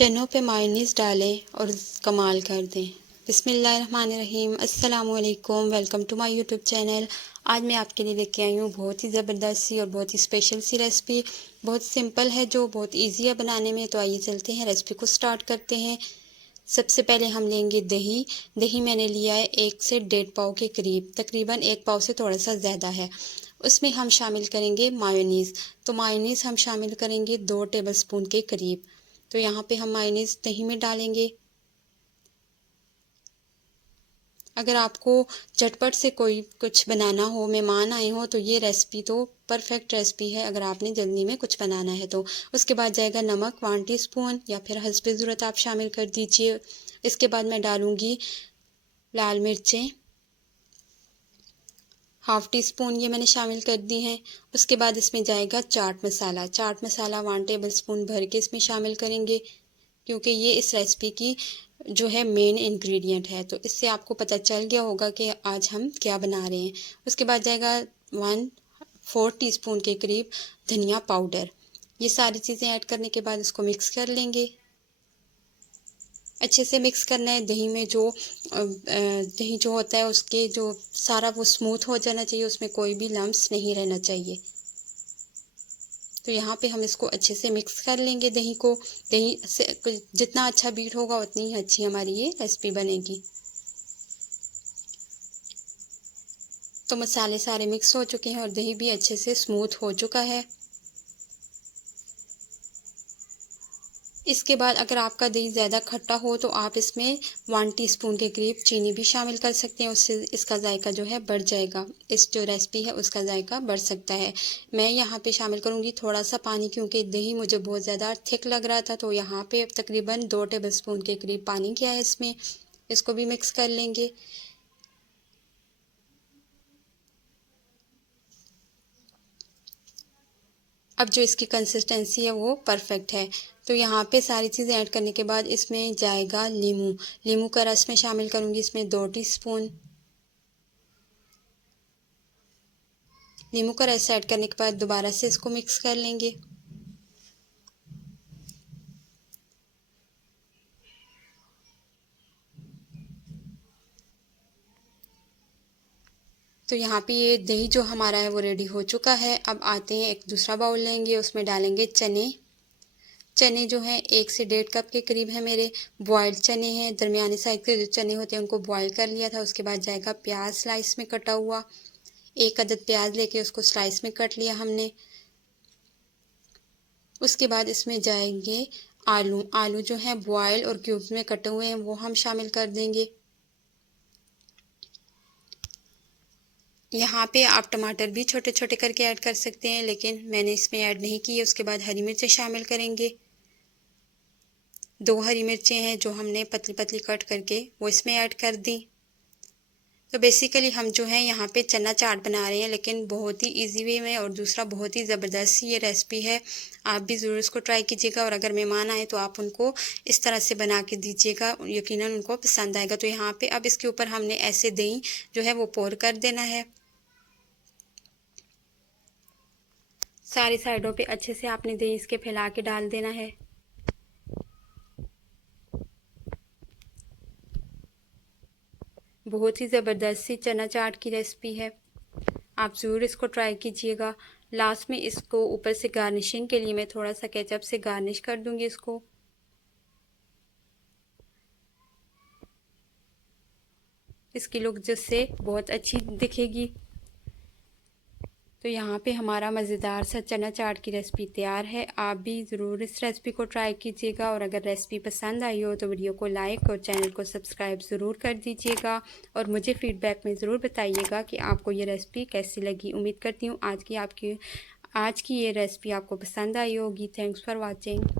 चनों पे मायोनीज़ डालें और कमाल कर दें। बिस्मिल्लाहिर्रहमानिर्रहीम, अस्सलामुअलैकुम, welcome to my YouTube channel. आज मैं आपके लिए लेके आई हूँ बहुत ही ज़बरदस्त सी और बहुत ही स्पेशल सी रेसिपी। बहुत सिंपल है, जो बहुत इजी है बनाने में। तो आइए चलते हैं, रेसिपी को स्टार्ट करते हैं। सबसे पहले हम लेंगे दही। दही मैंने लिया है 1 से 1.5 पाव के करीब, तकरीबन 1 पाव से थोड़ा सा ज़्यादा है। उसमें हम शामिल करेंगे मायोनीज़। तो मायोनीज़ हम शामिल करेंगे 2 टेबलस्पून के करीब। तो यहाँ पे हम मायोनीज़ दही में डालेंगे। अगर आपको झटपट से कोई कुछ बनाना हो, मेहमान आए हो, तो ये रेसिपी तो परफेक्ट रेसिपी है अगर आपने जल्दी में कुछ बनाना है तो। उसके बाद जाएगा नमक 1 टीस्पून, या फिर हस्बे ज़रूरत आप शामिल कर दीजिए। इसके बाद मैं डालूँगी लाल मिर्चें 1/2 टीस्पून, ये मैंने शामिल कर दी हैं। उसके बाद इसमें जाएगा चाट मसाला। चाट मसाला 1 टेबलस्पून भर के इसमें शामिल करेंगे, क्योंकि ये इस रेसिपी की जो है मेन इंग्रेडिएंट है। तो इससे आपको पता चल गया होगा कि आज हम क्या बना रहे हैं। उसके बाद जाएगा 1/4 टीस्पून के करीब धनिया पाउडर। ये सारी चीज़ें ऐड करने के बाद इसको मिक्स कर लेंगे। अच्छे से मिक्स करना है। दही में जो दही जो होता है उसके जो सारा वो स्मूथ हो जाना चाहिए, उसमें कोई भी लम्स नहीं रहना चाहिए। तो यहाँ पे हम इसको अच्छे से मिक्स कर लेंगे दही को। दही से जितना अच्छा बीट होगा उतनी ही अच्छी हमारी ये रेसिपी बनेगी। तो मसाले सारे मिक्स हो चुके हैं और दही भी अच्छे से स्मूथ हो चुका है। इसके बाद अगर आपका दही ज़्यादा खट्टा हो तो आप इसमें 1 टीस्पून के करीब चीनी भी शामिल कर सकते हैं। उससे इसका जायका जो है बढ़ जाएगा। इस जो रेसिपी है उसका जायका बढ़ सकता है। मैं यहाँ पे शामिल करूँगी थोड़ा सा पानी, क्योंकि दही मुझे बहुत ज़्यादा थिक लग रहा था। तो यहाँ पे तकरीबन 2 टेबलस्पून के करीब पानी किया है इसमें। इसको भी मिक्स कर लेंगे। अब जो इसकी कंसिस्टेंसी है वो परफेक्ट है। तो यहाँ पे सारी चीज़ें ऐड करने के बाद इसमें जाएगा नींबू। नींबू का रस मैं शामिल करूँगी इसमें 2 टीस्पून। नींबू का रस ऐड करने के बाद दोबारा से इसको मिक्स कर लेंगे। तो यहाँ पे ये दही जो हमारा है वो रेडी हो चुका है। अब आते हैं, एक दूसरा बाउल लेंगे, उसमें डालेंगे चने। चने जो हैं 1 से 1.5 कप के करीब है मेरे। बॉयल्ड चने हैं, दरमियाने साइज़ के जो चने होते हैं उनको बॉयल कर लिया था। उसके बाद जाएगा प्याज स्लाइस में कटा हुआ। 1 अदद प्याज लेके उसको स्लाइस में कट लिया हमने। उसके बाद इसमें जाएंगे आलू। आलू जो है बॉयल और क्यूब्स में कटे हुए हैं वो हम शामिल कर देंगे। यहाँ पे आप टमाटर भी छोटे छोटे करके ऐड कर सकते हैं, लेकिन मैंने इसमें ऐड नहीं की है। उसके बाद हरी मिर्चें शामिल करेंगे। 2 हरी मिर्चें हैं जो हमने पतली पतली कट करके वो इसमें ऐड कर दी। तो बेसिकली हम जो है यहाँ पे चना चाट बना रहे हैं, लेकिन बहुत ही इजी वे में, और दूसरा बहुत ही ज़बरदस्त सी ये रेसिपी है। आप भी ज़रूर इसको ट्राई कीजिएगा, और अगर मेहमान आए तो आप उनको इस तरह से बना के दीजिएगा, यकीनन उनको पसंद आएगा। तो यहाँ पे अब इसके ऊपर हमने ऐसे दही जो है वो पोर कर देना है। सारी साइडों पे अच्छे से आपने दही इसके फैला के डाल देना है। बहुत ही ज़बरदस्त सी चना चाट की रेसिपी है, आप ज़रूर इसको ट्राई कीजिएगा। लास्ट में इसको ऊपर से गार्निशिंग के लिए मैं थोड़ा सा केचप से गार्निश कर दूंगी इसको। इसकी लुक जिससे बहुत अच्छी दिखेगी। तो यहाँ पे हमारा मज़ेदार सा चना चाट की रेसिपी तैयार है। आप भी ज़रूर इस रेसिपी को ट्राई कीजिएगा, और अगर रेसिपी पसंद आई हो तो वीडियो को लाइक और चैनल को सब्सक्राइब ज़रूर कर दीजिएगा, और मुझे फ़ीडबैक में ज़रूर बताइएगा कि आपको ये रेसिपी कैसी लगी। उम्मीद करती हूँ आज की ये रेसिपी आपको पसंद आई होगी। Thanks for watching.